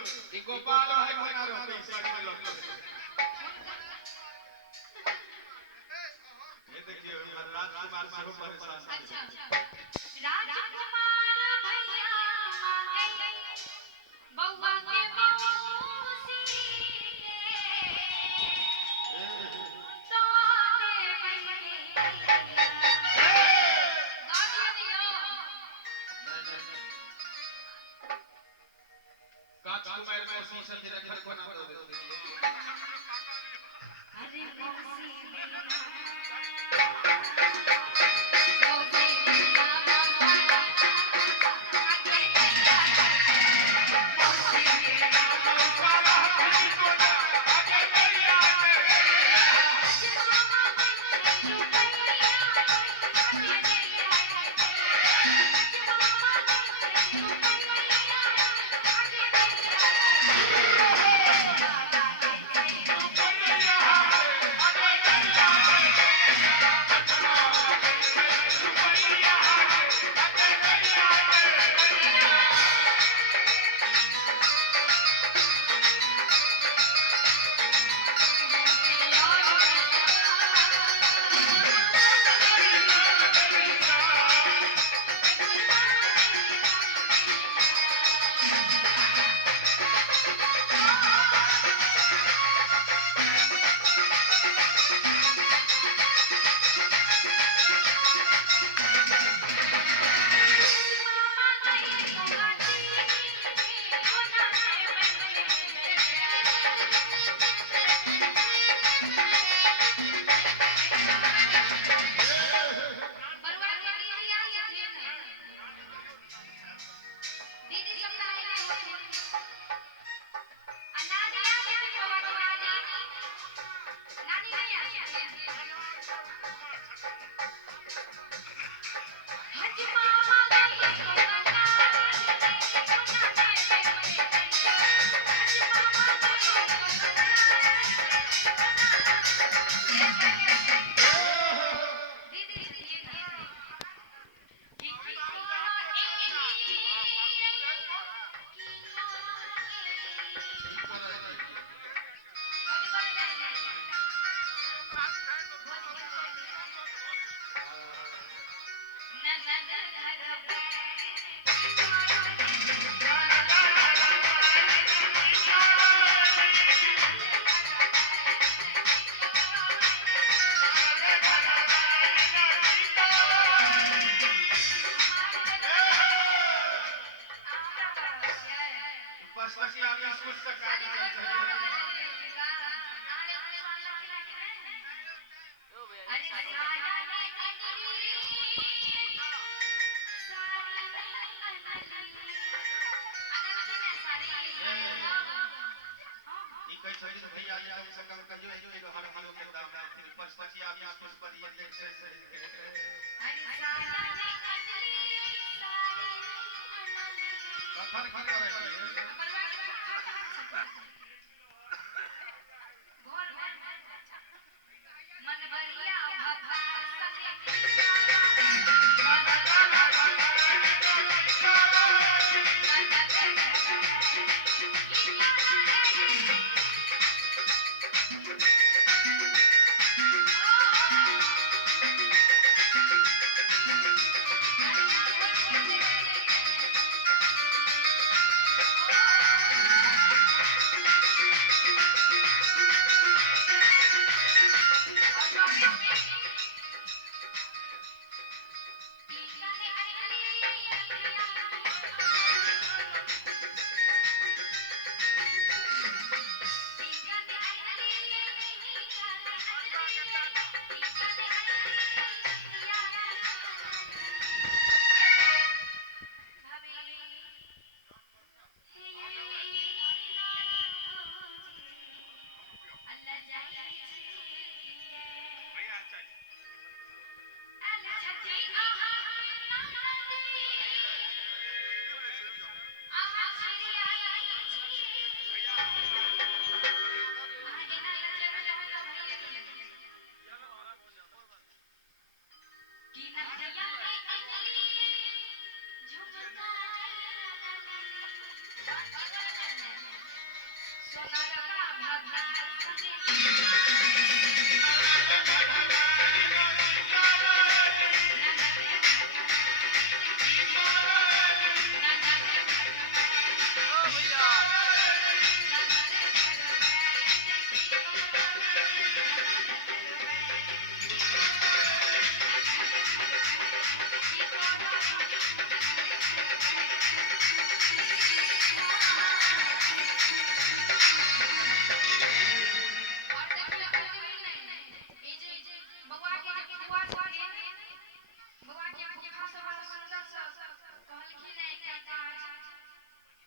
ये गोपाल है कोना रो साड़ी में लग ये देखिए राजकुमार से हो परेशान। अच्छा राजकुमार भैया मांगे बउआ के मौसी तो दे बहिए गाड़ी दियो राजकुमार मौसी से तेरा घर बना दो अरे मौसी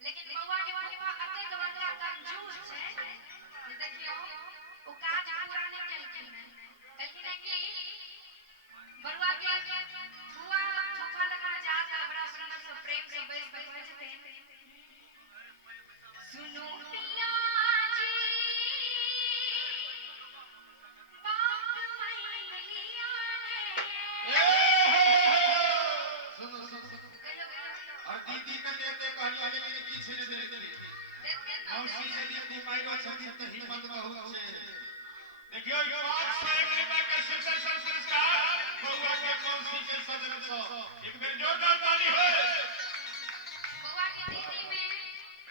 लेकिन बउआ के पप्पा अतेक बड़का कंजूस छै जे देखियो ओ काज पूरा नहीं केलखिन है कि बरुआ के फुआ फूफा लगा जा के बड़ा सुंदर से प्रेम से बैस के कहै छथिन सुनो पिया जी बात मान लिया ने सुनो सुनो कहियो और दीदी के लेते कहलिए लेकिन किछ नहीं देते मौसी से दीदी माइरो छथिन त हिम्मत बहुत छे देखियो ई बात से एक रुपया के सुंदर संस्कार बउआ के मौसी के सजन स एक बेर जोरदार ताली हो बउआ के दीदी में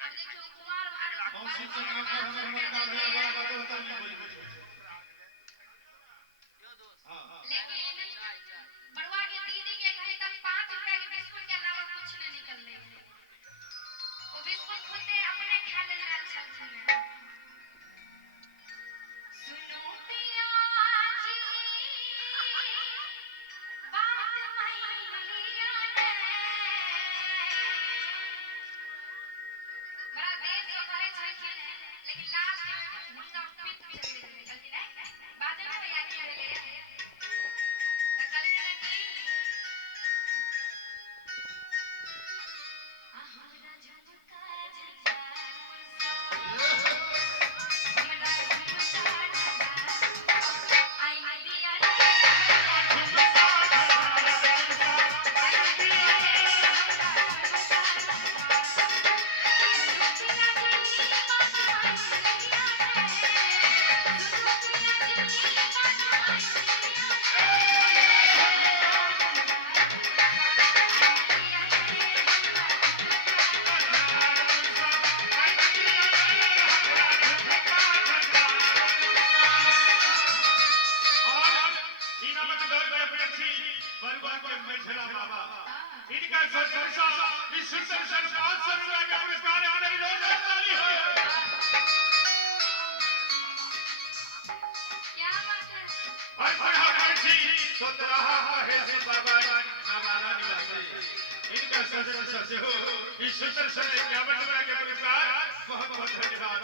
अब देखियो कुमार भाई मौसी से नाम पर हमर का भैया बाबा ताली बोल हां लेकिन बड़वा के दीदी के कहीं तक 5 रुपया के बिस्कुट के अलावा कुछ नहीं निकलने वो बिस्कुट खुदे अपने खा लेने अच्छा छे सुनो पिया जी बात मान लिया ने बड़ा देर से करे छलखिन लेकिन लास्ट में हुनका पिट चढ़ गेलै गलती नहीं बाजे में भैया के भेलै त कहलखिन कि हमरा झुमका झका हमरा झुमका झका आई दिया रे झुमका आई दिया रे इनका संस्कार इस सुंदर सन 500 रुपया का पुरस्कार आने की जोरदार ताली हो क्या बात है और बड़ा पंछी सुन रहा है से बाबा नावाला निवासी इनका सजन से हो इस सुंदर सन 51 रुपया के पुरस्कार बहुत बहुत धन्यवाद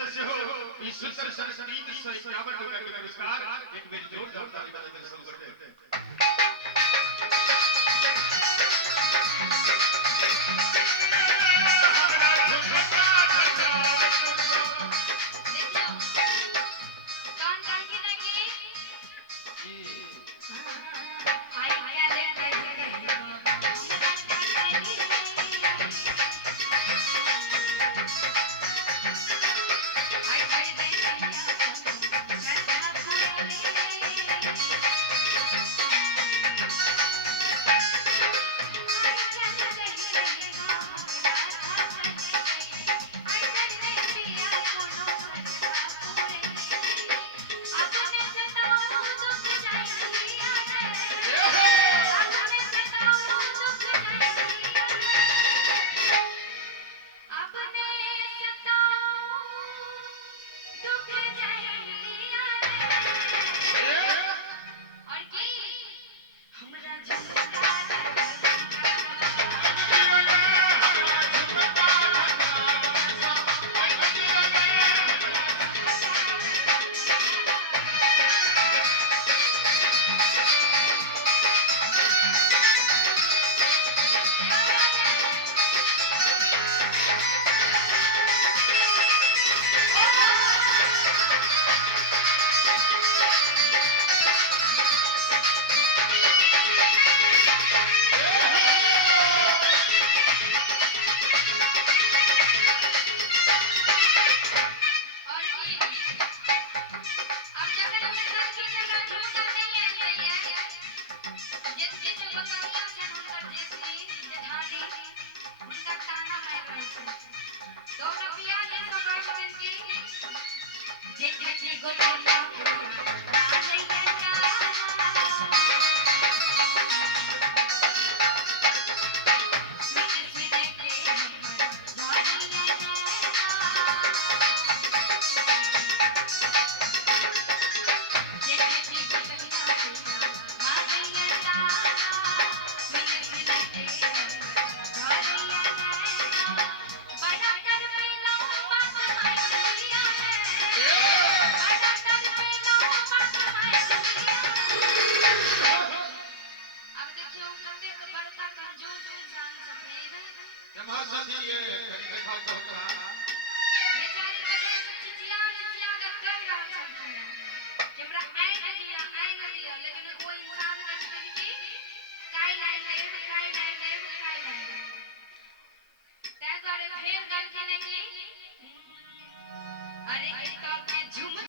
सुंदर संस्कृत से 51 रुपया के पुरस्कार एक बेर जोरदार ताली बजाकर शुरू करते हैं गोतिया राजैया मिले के अब देखियो कतेक बड़का कंजूस इंसान सफेद ये महासाथी ये दिखाओ तो